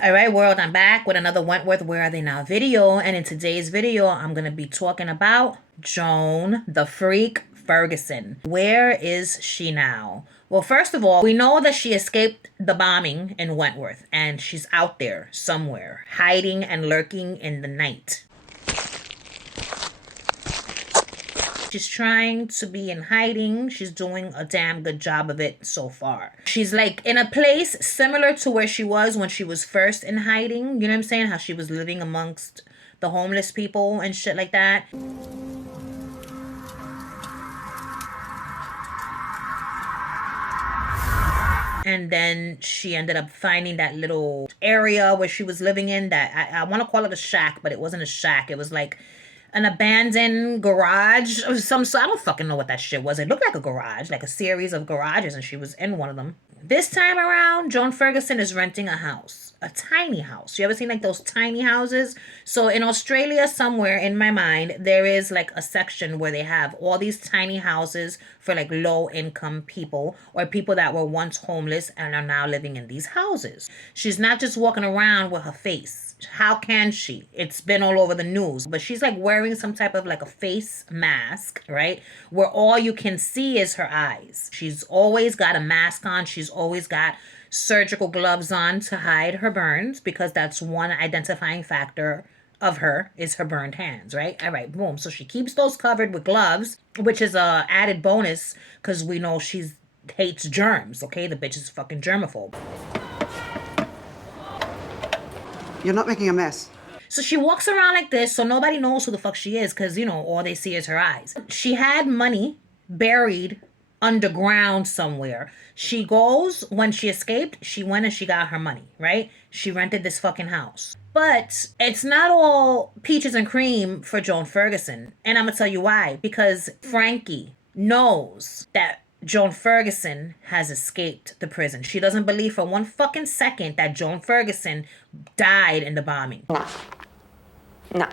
All right, world, I'm back with another Wentworth Where Are They Now video. And in today's video, I'm going to be talking about Joan the Freak Ferguson. Where is she now? Well, first of all, we know that she escaped the bombing in Wentworth and she's out there somewhere, hiding and lurking in the night. She's trying to be in hiding. She's doing a damn good job of it so far. She's like in a place similar to where she was when she was first in hiding. You know what I'm saying? How she was living amongst the homeless people and shit like that. And then she ended up finding that little area where she was living in that I want to call it a shack, but it wasn't a shack. It was like an abandoned garage of some sort. I don't fucking know what that shit was. It looked like a garage, like a series of garages, and she was in one of them. This time around, Joan Ferguson is renting a house, a tiny house. You ever seen like those tiny houses? So in Australia, somewhere in my mind, there is like a section where they have all these tiny houses for like low income people or people that were once homeless and are now living in these houses. She's not just walking around with her face. How can she? It's been all over the news. But she's like wearing some type of like a face mask, right? Where all you can see is her eyes. She's always got a mask on. She's always got surgical gloves on to hide her burns, because that's one identifying factor of her is her burned hands, right? All right, boom. So she keeps those covered with gloves, which is a added bonus because we know she's hates germs, okay? The bitch is fucking germaphobe. You're not making a mess. So she walks around like this so nobody knows who the fuck she is because, you know, all they see is her eyes. She had money buried underground somewhere. She goes, when she escaped, she went and she got her money, right? She rented this fucking house. But it's not all peaches and cream for Joan Ferguson. And I'm going to tell you why. Because Frankie knows that Joan Ferguson has escaped the prison. She doesn't believe for one fucking second that Joan Ferguson died in the bombing. No.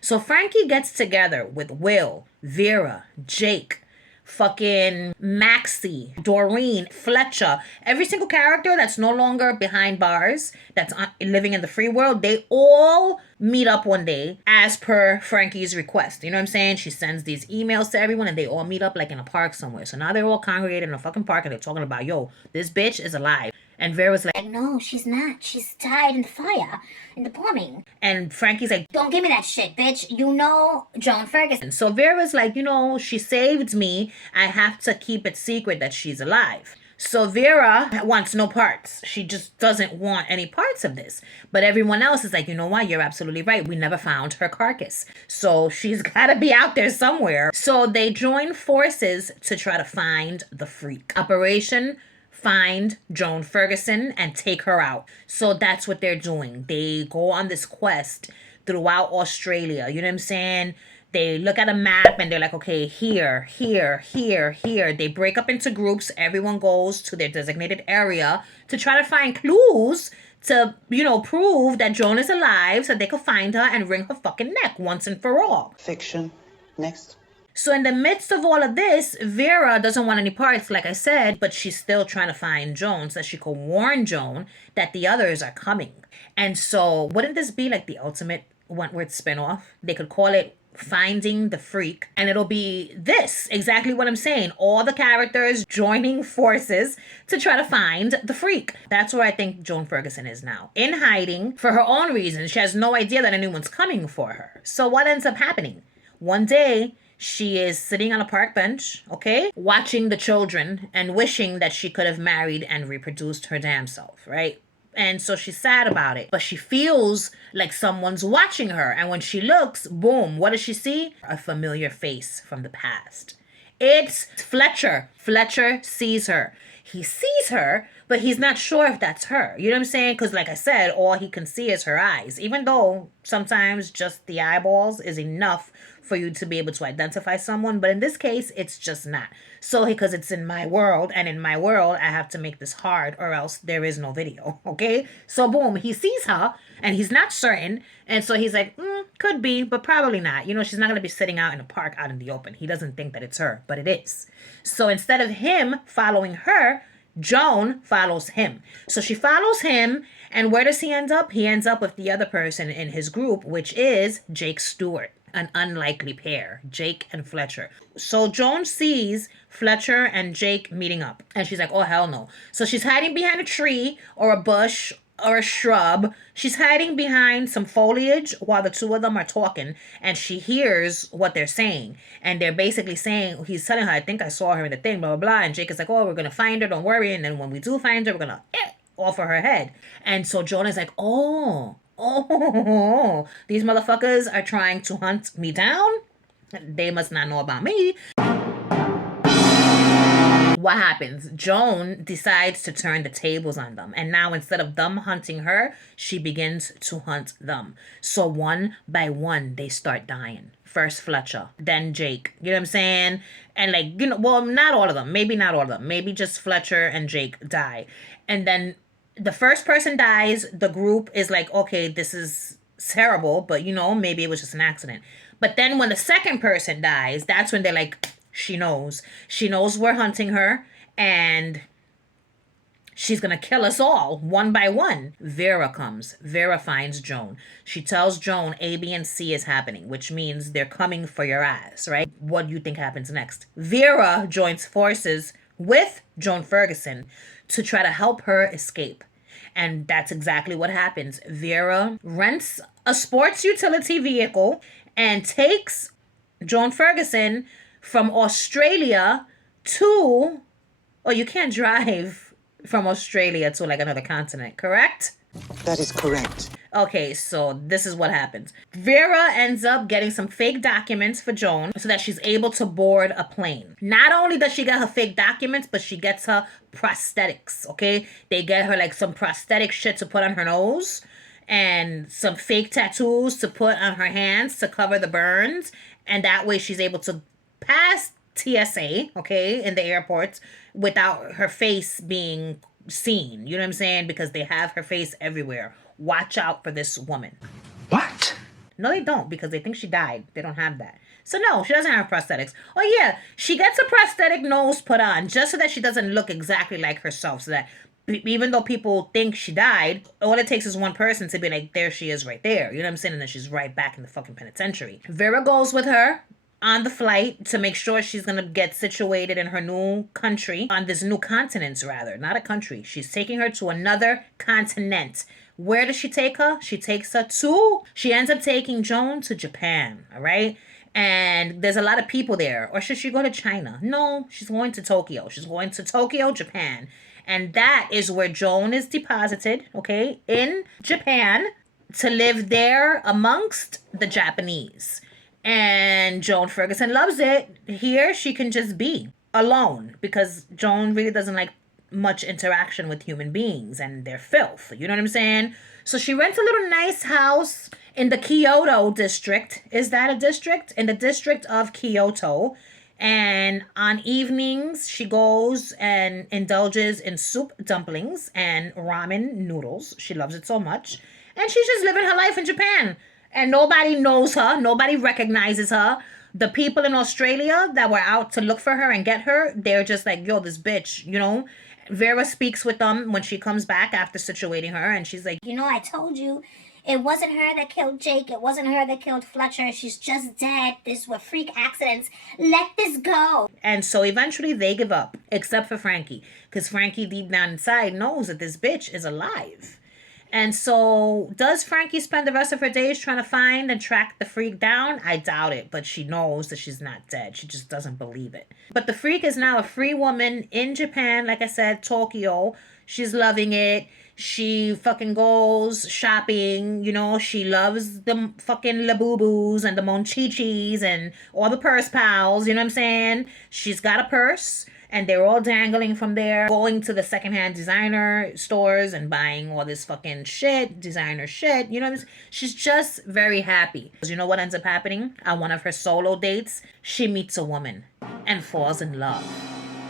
So Frankie gets together with Will, Vera, Jake, fucking Maxie, Doreen, Fletcher, every single character that's no longer behind bars, that's living in the free world. They all meet up one day as per Frankie's request. You know what I'm saying? She sends these emails to everyone and they all meet up like in a park somewhere. So now they're all congregated in a fucking park and they're talking about, yo, this bitch is alive. And Vera's like, no, she's not. She's died in the fire, in the bombing. And Frankie's like, don't give me that shit, bitch. You know Joan Ferguson. So Vera's like, you know, she saved me. I have to keep it secret that she's alive. So Vera wants no parts. She just doesn't want any parts of this. But everyone else is like, you know what? You're absolutely right. We never found her carcass. So she's got to be out there somewhere. So they join forces to try to find the freak. Operation Find Joan Ferguson and take her out. So that's what they're doing. They go on this quest throughout Australia. You know what I'm saying? They look at a map and they're like, okay, here, here, here, here. They break up into groups. Everyone goes to their designated area to try to find clues to, you know, prove that Joan is alive so they could find her and wring her fucking neck once and for all. Fiction. Next. So in the midst of all of this, Vera doesn't want any parts, like I said, but she's still trying to find Joan so that she could warn Joan that the others are coming. And so wouldn't this be like the ultimate Wentworth spinoff? They could call it Finding the Freak, and it'll be this, exactly what I'm saying. All the characters joining forces to try to find the freak. That's where I think Joan Ferguson is now. In hiding for her own reasons. She has no idea that anyone's coming for her. So what ends up happening? One day, she is sitting on a park bench, okay, watching the children and wishing that she could have married and reproduced her damn self, right? And so she's sad about it, but she feels like someone's watching her. And when she looks, boom, what does she see? A familiar face from the past. It's Fletcher. Fletcher sees her. He sees her, but he's not sure if that's her. You know what I'm saying? Because like I said, all he can see is her eyes. Even though sometimes just the eyeballs is enough for you to be able to identify someone. But in this case, it's just not. So because it's in my world, and in my world, I have to make this hard or else there is no video. Okay? So boom, he sees her and he's not certain. And so he's like, could be, but probably not. You know, she's not going to be sitting out in a park out in the open. He doesn't think that it's her, but it is. So instead of him following her, Joan follows him. So she follows him, and where does he end up? He ends up with the other person in his group, which is Jake Stewart. An unlikely pair, Jake and Fletcher. So Joan sees Fletcher and Jake meeting up, and she's like, oh, hell no. So she's hiding behind a tree or a bush or a shrub. She's hiding behind some foliage while the two of them are talking, and she hears what they're saying. And they're basically saying, he's telling her, I think I saw her in the thing, blah, blah, blah. And Jake is like, oh, we're going to find her, don't worry. And then when we do find her, we're going to offer her head. And so Joan is like, oh, these motherfuckers are trying to hunt me down. They must not know about me. What happens? Joan decides to turn the tables on them. And now instead of them hunting her, she begins to hunt them. So one by one, they start dying. First Fletcher, then Jake. You know what I'm saying? And like, you know, well, not all of them. Maybe not all of them. Maybe just Fletcher and Jake die. And then the first person dies. The group is like, okay, this is terrible, but you know, maybe it was just an accident. But then when the second person dies, that's when they're like, she knows we're hunting her, and she's gonna kill us all one by one. Vera comes. Vera finds Joan. She tells Joan A, B, and C is happening, which means they're coming for your ass, right? What do you think happens next? Vera joins forces with Joan Ferguson to try to help her escape. And that's exactly what happens. Vera rents a sports utility vehicle and takes Joan Ferguson from Australia to... Oh, you can't drive from Australia to like another continent, correct? That is correct. Okay, so this is what happens. Vera ends up getting some fake documents for Joan so that she's able to board a plane. Not only does she get her fake documents, but she gets her prosthetics, okay? They get her like some prosthetic shit to put on her nose and some fake tattoos to put on her hands to cover the burns. And that way she's able to pass TSA, okay, in the airports without her face being seen. You know what I'm saying? Because they have her face everywhere. Watch out for this woman. What? No, they don't, because they think she died. They don't have that. So no, she doesn't have prosthetics. Oh yeah, she gets a prosthetic nose put on just so that she doesn't look exactly like herself. So that even though people think she died, all it takes is one person to be like, there she is right there. You know what I'm saying? And then she's right back in the fucking penitentiary. Vera goes with her on the flight to make sure she's going to get situated in her new country, on this new continent rather, not a country. She's taking her to another continent. Where does she take her? She ends up taking Joan to Japan, all right? And there's a lot of people there. Or should she go to China? No, she's going to Tokyo. She's going to Tokyo, Japan. And that is where Joan is deposited, okay, in Japan to live there amongst the Japanese. And Joan Ferguson loves it. Here, she can just be alone because Joan really doesn't like much interaction with human beings and their filth. You know what I'm saying? So she rents a little nice house in the Kyoto district. Is that a district? In the district of Kyoto. And on evenings, she goes and indulges in soup dumplings and ramen noodles. She loves it so much. And she's just living her life in Japan. And nobody knows her. Nobody recognizes her. The people in Australia that were out to look for her and get her, they're just like, yo, this bitch, you know? Vera speaks with them when she comes back after situating her. And she's like, You know, I told you, it wasn't her that killed Jake. It wasn't her that killed Fletcher. She's just dead. These were freak accidents. Let this go. And so eventually they give up, except for Frankie. Because Frankie deep down inside knows that this bitch is alive. And so, does Frankie spend the rest of her days trying to find and track the freak down? I doubt it, but she knows that she's not dead. She just doesn't believe it. But the freak is now a free woman in Japan, like I said, Tokyo. She's loving it. She fucking goes shopping, you know, she loves the fucking Labubus and the Monchichis and all the purse pals, you know what I'm saying? She's got a purse. And they're all dangling from there, going to the secondhand designer stores and buying all this fucking shit, designer shit. You know, she's just very happy. You know what ends up happening? On one of her solo dates, she meets a woman and falls in love.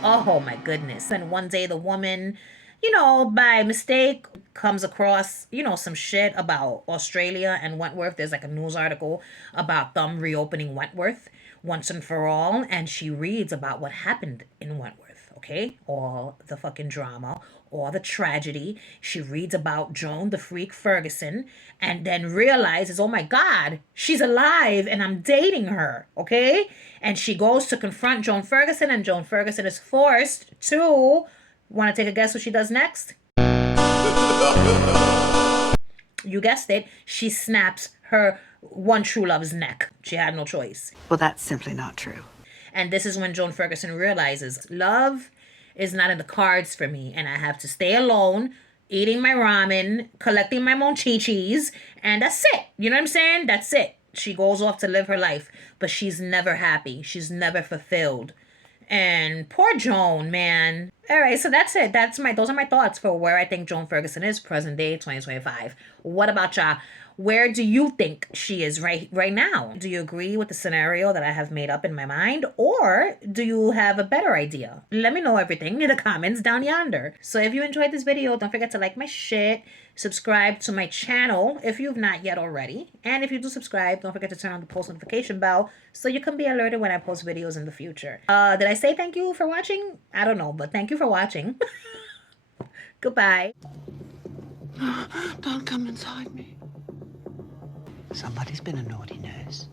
Oh my goodness. And one day the woman, you know, by mistake comes across, you know, some shit about Australia and Wentworth. There's like a news article about them reopening Wentworth once and for all, and she reads about what happened in Wentworth, okay? All the fucking drama, all the tragedy. She reads about Joan the Freak Ferguson and then realizes, oh my God, she's alive and I'm dating her, okay? And she goes to confront Joan Ferguson, and Joan Ferguson is forced to, want to take a guess what she does next? You guessed it, she snaps her one true love's neck. She had no choice. Well, that's simply not true. And this is when Joan Ferguson realizes love is not in the cards for me, and I have to stay alone, eating my ramen, collecting my monchichis, and that's it. You know what I'm saying? That's it. She goes off to live her life, but she's never happy. She's never fulfilled. And poor Joan, man. All right, so that's it. Those are my thoughts for where I think Joan Ferguson is present day 2025. What about y'all? Where do you think she is right now? Do you agree with the scenario that I have made up in my mind, or do you have a better idea? Let me know everything in the comments down yonder. So if you enjoyed this video, don't forget to like my shit, subscribe to my channel if you've not yet already, and if you do subscribe, don't forget to turn on the post notification bell so you can be alerted when I post videos in the future. Did I say thank you for watching? I don't know, but thank you for watching. Goodbye. Don't come inside me. Somebody's been a naughty nurse.